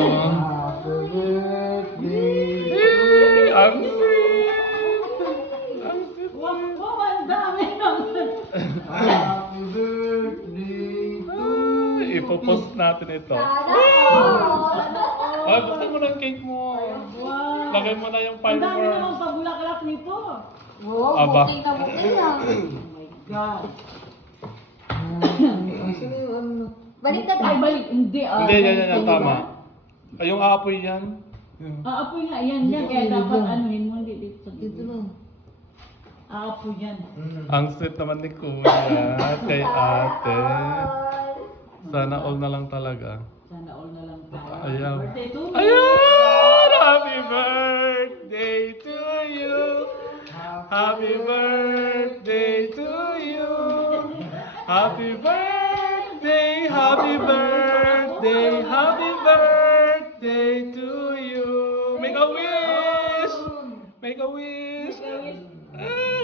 Happy birthday. Ang sweet! Ang sweet! Wow, ang dami naman. Happy birthday to Ay, ipopost natin ito. Sana all. Ay, buksan mo ng cake mo. Wow. Lagay mo na yung Ang dami fiber. naman pabulaklak nito. Wow, Aba. booking na booking ah. Oh my God. Sino yung ano? Baliktad Ay, balik. Hindi. Hindi, yan, tama. Ay, yung aapoy yan. Aapoy nga, yan. Kaya dapat anuhin mo. Hindi dito. Ito lang. Aapoy yan. Ang sweet naman ni Kuya kay ate. Sana all na lang talaga. Sana all na lang tayo. Ayan. Birthday to you. Ayan! Happy birthday to you! Happy birthday to you! Happy birthday! Happy birthday! Happy birthday to you! Make a wish! Make a wish! Ah!